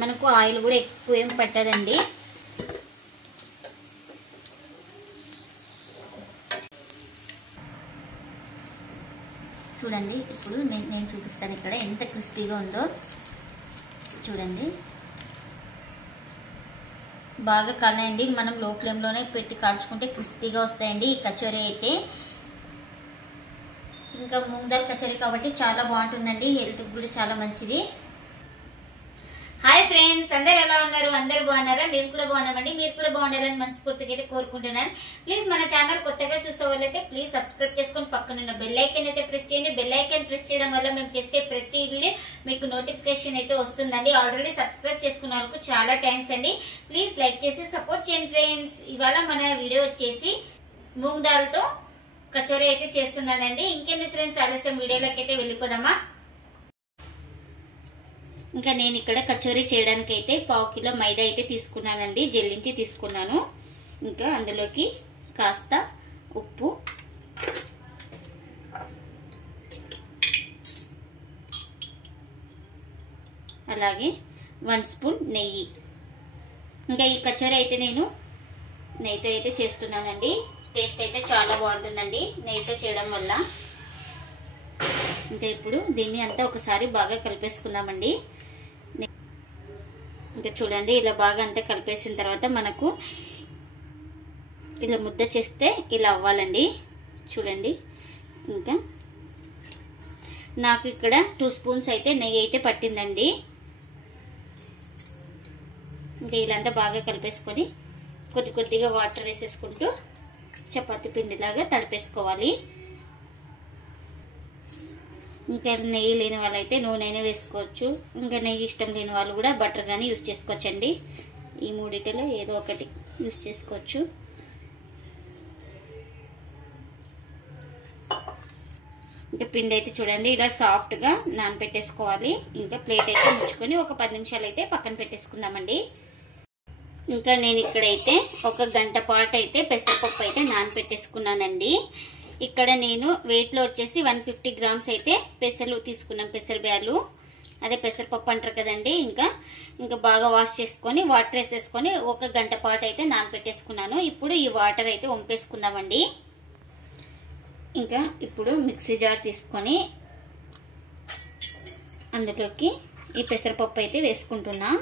మనకు ఆయిల్ కూడా ఎక్కువ ఏం పట్టదండి. చూడండి ఇప్పుడు నేను చూపిస్తాను ఇక్కడ ఎంత క్రిస్పీగా ఉందో. చూడండి బాగా కాలండి, మనం లో ఫ్లేమ్లోనే పెట్టి కాల్చుకుంటే క్రిస్పీగా వస్తాయండి ఈ కచోరీ అయితే. ఇంకా మూంగ్ దాల్ కచోరీ కాబట్టి చాలా బాగుంటుందండి, హెల్త్కి కూడా చాలా మంచిది. హాయ్ ఫ్రెండ్స్, అందరు ఎలా ఉన్నారు? అందరు బాగున్నారా? మేము కూడా బాగున్నామండి. మీరు కూడా బాగుండాలని మనస్ఫూర్తిగా అయితే కోరుకుంటున్నాను. ప్లీజ్ మన ఛానల్ కొత్తగా చూసే వాళ్ళైతే ప్లీజ్ సబ్స్క్రైబ్ చేసుకొని పక్కనున్న బెల్ ఐకాన్ అయితే ప్రెస్ చేయండి. బెల్ ఐకాన్ ప్రెస్ చేయడం వల్ల మేము చేసే ప్రతి వీడియో మీకు నోటిఫికేషన్ అయితే వస్తుందండి. ఆల్రెడీ సబ్స్క్రైబ్ చేసుకున్న వాళ్ళకు చాలా థ్యాంక్స్ అండి. ప్లీజ్ లైక్ చేసి సపోర్ట్ చేయండి ఫ్రెండ్స్. ఇవాళ మన వీడియో వచ్చేసి మూంగ్ దాల్ తో కచోరీ అయితే చేస్తున్నానండి. ఇంకెందుకు ఫ్రెండ్స్ ఆలస్యం, వీడియోలోకి అయితే వెళ్ళిపోదామా. ఇంకా నేను ఇక్కడ కచోరీ చేయడానికి అయితే 1/2 కిలో మైదా అయితే తీసుకున్నానండి, జల్లించి తీసుకున్నాను. ఇంకా అందులోకి కాస్త ఉప్పు, అలాగే 1 స్పూన్ నెయ్యి. ఇంకా ఈ కచోరీ అయితే నేను నెయ్యితో అయితే చేస్తున్నానండి. టేస్ట్ అయితే చాలా బాగుంటుందండి నెయ్యితో చేయడం వల్ల. ఇంకా ఇప్పుడు దీన్ని అంతా ఒకసారి బాగా కలిపేసుకుందామండి. ఇంకా చూడండి ఇలా బాగా అంతా కలిపేసిన తర్వాత మనకు ఇలా ముద్ద చేస్తే ఇలా అవ్వాలండి. చూడండి ఇంకా నాకు ఇక్కడ 2 స్పూన్స్ అయితే నెయ్యి అయితే పట్టిందండి. ఇంకా ఇలా అంతా బాగా కలిపేసుకొని కొద్ది కొద్దిగా వాటర్ వేసేసుకుంటూ చపాతీ పిండిలాగా తడిపేసుకోవాలి. ఇంకా నెయ్యి లేని వాళ్ళైతే నూనె అయినా వేసుకోవచ్చు. ఇంకా నెయ్యి ఇష్టం లేని వాళ్ళు కూడా బటర్ కానీ యూజ్ చేసుకోవచ్చండి. ఈ మూడిటిలో ఏదో ఒకటి యూజ్ చేసుకోవచ్చు. ఇంకా పిండి అయితే చూడండి ఇలా సాఫ్ట్గా నానబెట్టేసుకోవాలి. ఇంకా ప్లేట్ అయితే ఉంచుకొని ఒక 10 నిమిషాలు అయితే పక్కన పెట్టేసుకుందామండి. ఇంకా నేను ఇక్కడైతే 1 గంట పాటు అయితే పెసరపప్పు అయితే నానబెట్టేసుకున్నానండి. ఇక్కడ నేను వెయిట్లో వచ్చేసి 150 గ్రామ్స్ అయితే పెసలు తీసుకున్నాం, పెసరబ్యాలు, అదే పెసరపప్పు అంటారు కదండి. ఇంకా బాగా వాష్ చేసుకొని వాటర్ వేసేసుకొని 1 గంట పాటు అయితే నానబెట్టేసుకున్నాను. ఇప్పుడు ఈ వాటర్ అయితే వంపేసుకుందామండి. ఇంకా ఇప్పుడు మిక్సీ జార్ తీసుకొని అందులోకి ఈ పెసరపప్పు అయితే వేసుకుంటున్నా.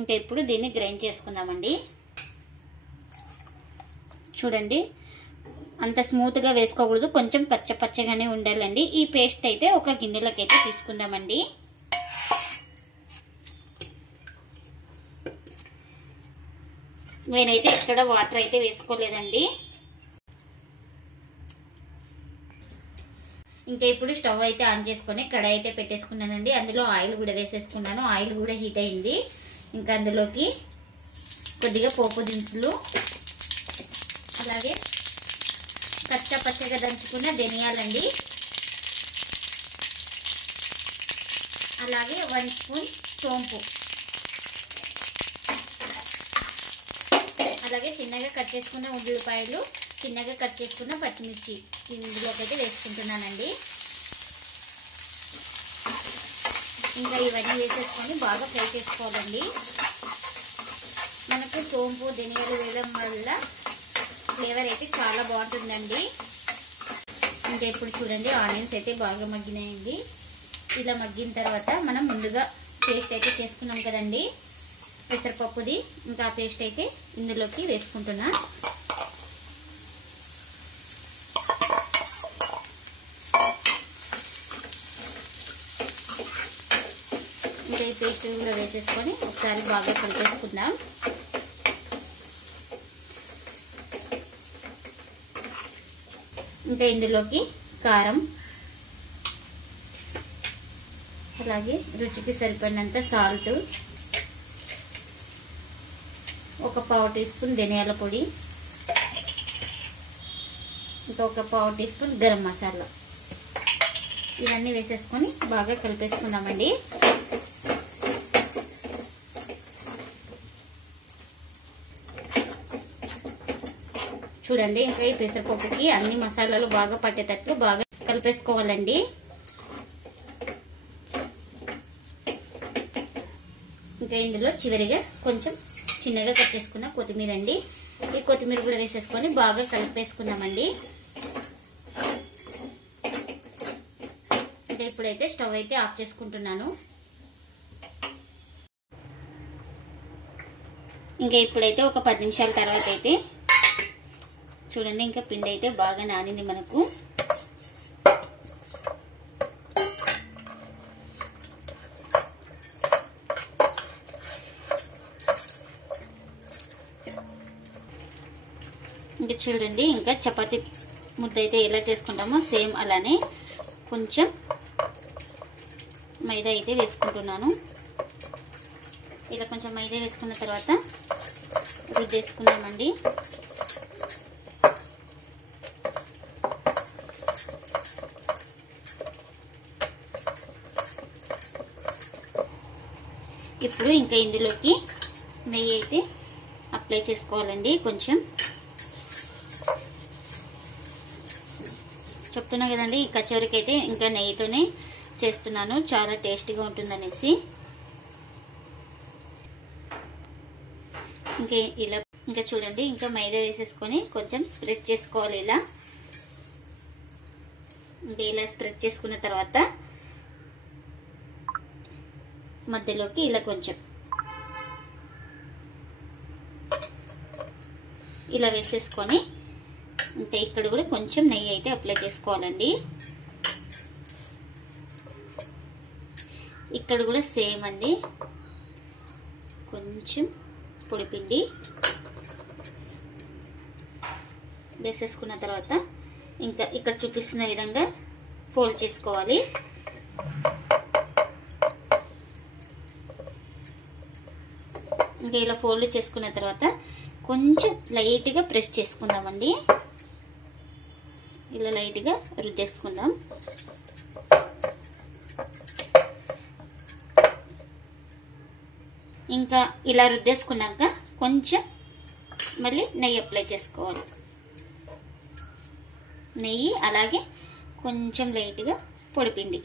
ఇంకా ఇప్పుడు దీన్ని గ్రైండ్ చేసుకుందామండి. చూడండి అంత స్మూత్గా వేసుకోకూడదు, కొంచెం పచ్చగానే ఉండాలండి. ఈ పేస్ట్ అయితే ఒక గిన్నెలోకి అయితే తీసుకుందామండి. నేనైతే ఇక్కడ వాటర్ అయితే వేసుకోలేదండి. ఇంకా ఇప్పుడు స్టవ్ అయితే ఆన్ చేసుకొని కడాయి అయితే పెట్టేసుకున్నానండి. అందులో ఆయిల్ కూడా వేసేసుకున్నాను. ఆయిల్ కూడా హీట్ అయింది. ఇంకా అందులోకి కొద్దిగా పోపు దినుసులు, అలాగే పచ్చగా దంచుకున్న ధనియాలండి, అలాగే 1 స్పూన్ సోంపు, అలాగే చిన్నగా కట్ చేసుకున్న ఉల్లిపాయలు, చిన్నగా కట్ చేసుకున్న పచ్చిమిర్చి ఇందులోకి అయితే వేసుకుంటున్నానండి. ఇంకా ఇవన్నీ వేసేసుకొని బాగా ఫ్రై చేసుకోవాలండి. మనకు సోంపు ధనియాలు వేయడం వల్ల ఫ్లేవర్ అయితే చాలా బాగుంటుందండి. ఇంకా ఇప్పుడు చూడండి ఆనియన్స్ అయితే బాగా మగ్గినాయండి. ఇలా మగ్గిన తర్వాత మనం ముందుగా పేస్ట్ అయితే చేసుకున్నాం కదండి పెసరపప్పుది, ఇంకా ఆ పేస్ట్ అయితే ఇందులోకి వేసుకుంటున్నా. ఇంకా ఈ పేస్ట్ కూడా వేసేసుకొని ఒకసారి బాగా కలిపేసుకుందాం. ఇంకా ఇందులోకి కారం, అలాగే రుచికి సరిపడినంత సాల్ట్, ఒక 1/2 టీ స్పూన్ ధనియాల పొడి, ఇంకా ఒక 1/2 టీ స్పూన్ గరం మసాలా, ఇవన్నీ వేసేసుకొని బాగా కలిపేసుకుందామండి. చూడండి ఇంకా ఈ పెసరపప్పుకి అన్ని మసాలాలు బాగా పట్టేటట్లు బాగా కలిపేసుకోవాలండి. ఇంకా ఇందులో చివరిగా కొంచెం చిన్నగా కట్ చేసుకున్న కొత్తిమీర అండి. ఈ కొత్తిమీర కూడా వేసేసుకొని బాగా కలిపేసుకుందామండి. ఇంకా ఇప్పుడైతే స్టవ్ అయితే ఆఫ్ చేసుకుంటున్నాను. ఇంకా ఇప్పుడైతే ఒక 10 నిమిషాల తర్వాత అయితే చూడండి ఇంకా పిండి అయితే బాగా నానింది మనకు. ఇంకా చూడండి ఇంకా చపాతీ ముద్ద అయితే ఎలా చేసుకుంటామో సేమ్ అలానే కొంచెం మైదా అయితే వేసుకుంటున్నాను. ఇలా కొంచెం మైదా వేసుకున్న తర్వాత రుద్దేసుకుందామండి. ఇప్పుడు ఇంకా ఇందులోకి నెయ్యి అయితే అప్లై చేసుకోవాలండి. కొంచెం చెప్తున్నా కదండి, ఈ కచోరీకి అయితే ఇంకా నెయ్యితోనే చేస్తున్నాను, చాలా టేస్టీగా ఉంటుందనేసి. ఇంకా చూడండి ఇంకా మైదా వేసేసుకొని కొంచెం స్ప్రెడ్ చేసుకోవాలి. ఇలా స్ప్రెడ్ చేసుకున్న తర్వాత మధ్యలోకి ఇలా కొంచెం ఇలా వేసేసుకొని ఇంకా ఇక్కడ కూడా కొంచెం నెయ్యి అయితే అప్లై చేసుకోవాలండి. ఇక్కడ కూడా సేమ్ అండి, కొంచెం పొడిపిండి వేసేసుకున్న తర్వాత ఇంకా ఇక్కడ చూపిస్తున్న విధంగా ఫోల్డ్ చేసుకోవాలి. ఇంకా ఇలా ఫోల్డ్ చేసుకున్న తర్వాత కొంచెం లైట్గా ప్రెస్ చేసుకుందామండి. ఇలా లైట్గా రుద్దేసుకుందాం. ఇంకా ఇలా రుద్దేసుకున్నాక కొంచెం మళ్ళీ నెయ్యి అప్లై చేసుకోవాలి. నెయ్యి అలాగే కొంచెం లైట్గా పొడిపిండి.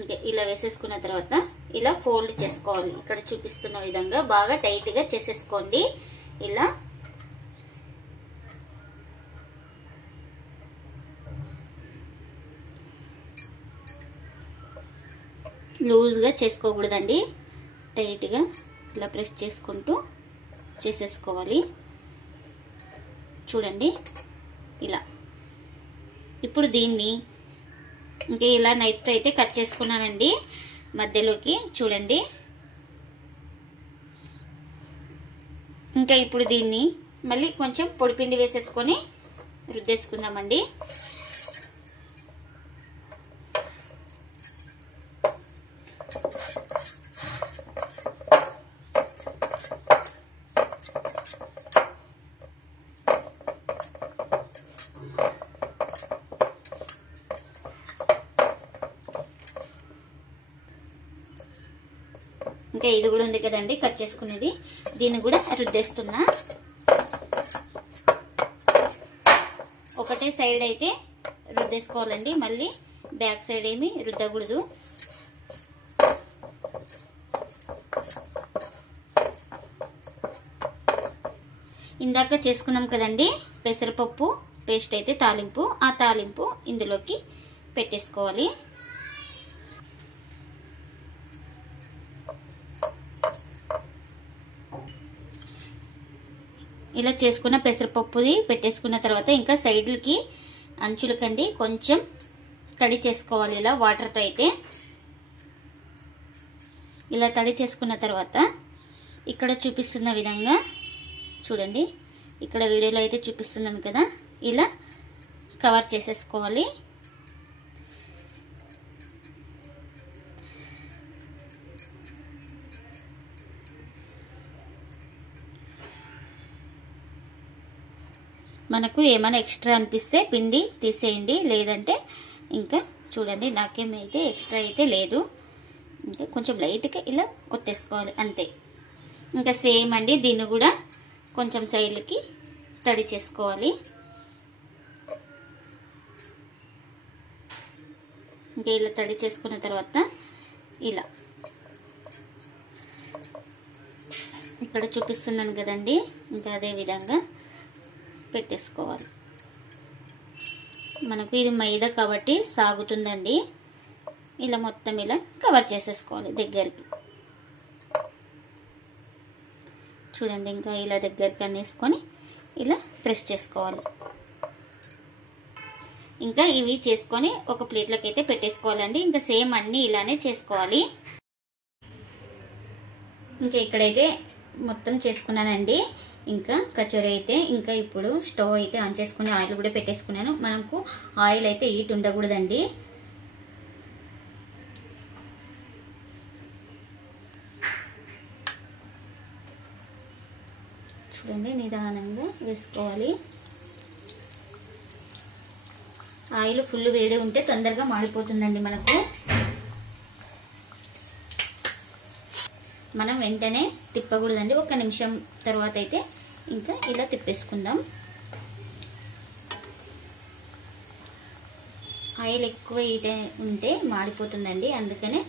ఇంకా ఇలా వేసేసుకున్న తర్వాత ఇలా ఫోల్డ్ చేసుకోవాలి. ఇక్కడ చూపిస్తున్న విధంగా బాగా టైట్గా చేసేసుకోండి. ఇలా లూజ్గా చేసుకోకూడదండి, టైట్గా ఇలా ప్రెస్ చేసుకుంటూ చేసేసుకోవాలి. చూడండి ఇలా. ఇప్పుడు దీన్ని ఇంకా ఇలా నైఫ్తో అయితే కట్ చేసుకున్నానండి మధ్యలోకి. చూడండి ఇంకా ఇప్పుడు దీన్ని మళ్ళీ కొంచెం పొడిపిండి వేసేసుకొని రుద్దేసుకుందామండి. ఇంకా ఇది కూడా ఉంది కదండి కట్ చేసుకునేది, దీన్ని కూడా రుద్దేస్తున్నా. ఒకటే సైడ్ అయితే రుద్దేసుకోవాలండి, మళ్ళీ బ్యాక్ సైడ్ ఏమి రుద్దకూడదు. ఇందాక చేసుకున్నాం కదండి పెసరపప్పు పేస్ట్ అయితే తాలింపు, ఆ తాలింపు ఇందులోకి పెట్టేసుకోవాలి. ఇలా చేసుకున్న పెసరపప్పుది పెట్టేసుకున్న తర్వాత ఇంకా సైడ్లకి అంచులకండి కొంచెం తడి చేసుకోవాలి. ఇలా వాటర్తో అయితే ఇలా తడి చేసుకున్న తర్వాత ఇక్కడ చూపిస్తున్న విధంగా చూడండి, ఇక్కడ వీడియోలో అయితే చూపిస్తున్నాను కదా, ఇలా కవర్ చేసేసుకోవాలి. మనకు ఏమైనా ఎక్స్ట్రా అనిపిస్తే పిండి తీసేయండి, లేదంటే ఇంకా చూడండి నాకేమైతే ఎక్స్ట్రా అయితే లేదు, ఇంకా కొంచెం లైట్గా ఇలా ఒత్తేసుకోవాలి అంతే. ఇంకా సేమ్ అండి, దీన్ని కూడా కొంచెం సైడ్లకి తడి చేసుకోవాలి. ఇంకా ఇలా తడి చేసుకున్న తర్వాత ఇలా ఇక్కడ చూపిస్తున్నాను కదండి, ఇంకా అదే విధంగా పెట్టేసుకోవాలి. మనకు ఇది మైదా కాబట్టి సాగుతుందండి. ఇలా మొత్తం ఇలా కవర్ చేసేసుకోవాలి దగ్గరికి. చూడండి, ఇంకా ఇలా దగ్గరికి అనేసుకొని ఇలా ప్రెస్ చేసుకోవాలి. ఇంకా ఇవి చేసుకొని ఒక ప్లేట్లోకి అయితే పెట్టేసుకోవాలండి. ఇంకా సేమ్ అన్నీ ఇలానే చేసుకోవాలి. ఇంకా ఇక్కడైతే మొత్తం చేసుకున్నానండి. ఇంకా కచోరీ అయితే ఇంకా ఇప్పుడు స్టవ్ అయితే ఆన్ చేసుకుని ఆయిల్ కూడా పెట్టేసుకున్నాను. మనకు ఆయిల్ అయితే హీట్ ఉండకూడదండి. చూడండి, నిదానంగా వేసుకోవాలి. ఆయిల్ ఫుల్ వేడి ఉంటే తొందరగా మాడిపోతుందండి మనకు. మనం వెంటనే తిప్పకూడదండి. ఒక నిమిషం తర్వాత అయితే ఇంకా ఇలా తిప్పేసుకుందాం. ఆయిల్ ఎక్కువ హీట్ ఉంటే మాడిపోతుందండి. అందుకనే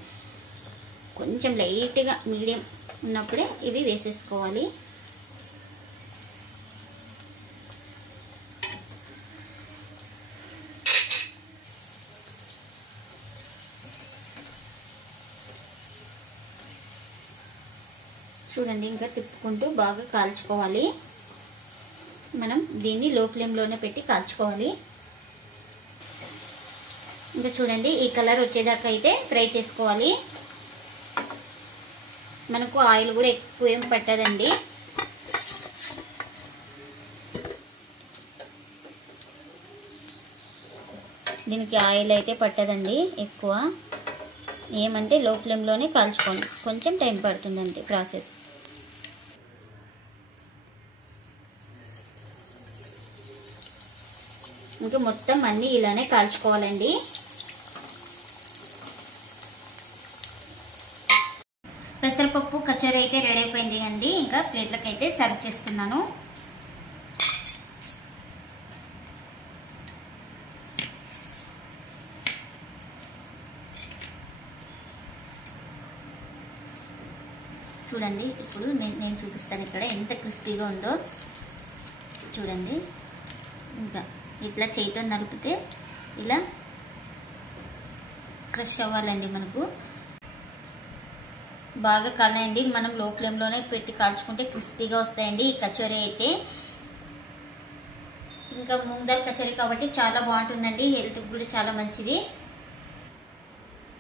కొంచెం లైట్గా మీడియం ఉన్నప్పుడే ఇవి వేసేసుకోవాలి. చూడండి, ఇంకా తిప్పుకుంటూ బాగా కాల్చుకోవాలి. మనం దీన్ని లో ఫ్లేమ్లోనే పెట్టి కాల్చుకోవాలి. ఇంకా చూడండి, ఈ కలర్ వచ్చేదాకా అయితే ఫ్రై చేసుకోవాలి. మనకు ఆయిల్ కూడా ఎక్కువ ఏం పట్టదండి. దీనికి ఆయిల్ అయితే పట్టదండి ఎక్కువ. ఏమంటే లో ఫ్లేమ్లోనే కాల్చుకోండి, కొంచెం టైం పడుతుందండి ప్రాసెస్. ఇంకా మొత్తం అన్నీ ఇలానే కాల్చుకోవాలండి. పెసరపప్పు కచోరీ అయితే రెడీ అయిపోయింది అండి. ఇంకా ప్లేట్లకు అయితే సర్వ్ చేస్తున్నాను. చూడండి, ఇప్పుడు నేను చూపిస్తాను ఇక్కడ ఎంత క్రిస్పీగా ఉందో. చూడండి, ఇంకా ఇట్లా చేతితో నలిపితే ఇలా క్రష్ అవ్వాలండి. మనకు బాగా కాలండి. మనం లో ఫ్లేమ్లోనే పెట్టి కాల్చుకుంటే క్రిస్పీగా వస్తాయండి ఈ కచోరీ అయితే. ఇంకా మూంగ్ దాల్ కచోరీ కాబట్టి చాలా బాగుంటుందండి, హెల్త్కి కూడా చాలా మంచిది.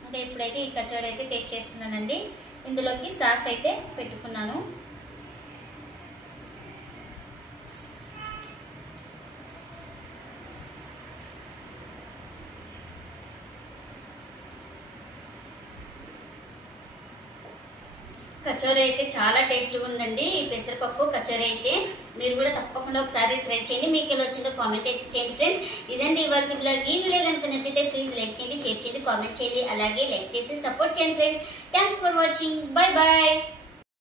ఇంకా ఇప్పుడైతే ఈ కచోరీ అయితే టేస్ట్ చేస్తున్నానండి. ఇందులోకి సాస్ అయితే పెట్టుకున్నాను. కచోరీ అయితే చాలా టేస్ట్గా ఉందండి. ఈ పెసరపప్పు కచోరీ అయితే మీరు కూడా తప్పకుండా ఒకసారి ట్రై చేయండి. మీకు ఎలా వచ్చిందో కామెంట్ అయితే చేయండి ఫ్రెండ్స్. ఇదండి ఇవాళ బ్లాగ్. ఈ వీడియో కనుక నచ్చితే ప్లీజ్ లైక్ చేయండి, షేర్ చేయండి, కామెంట్ చేయండి, అలాగే లైక్ చేసి సపోర్ట్ చేయండి friends. Thanks for watching. Bye bye.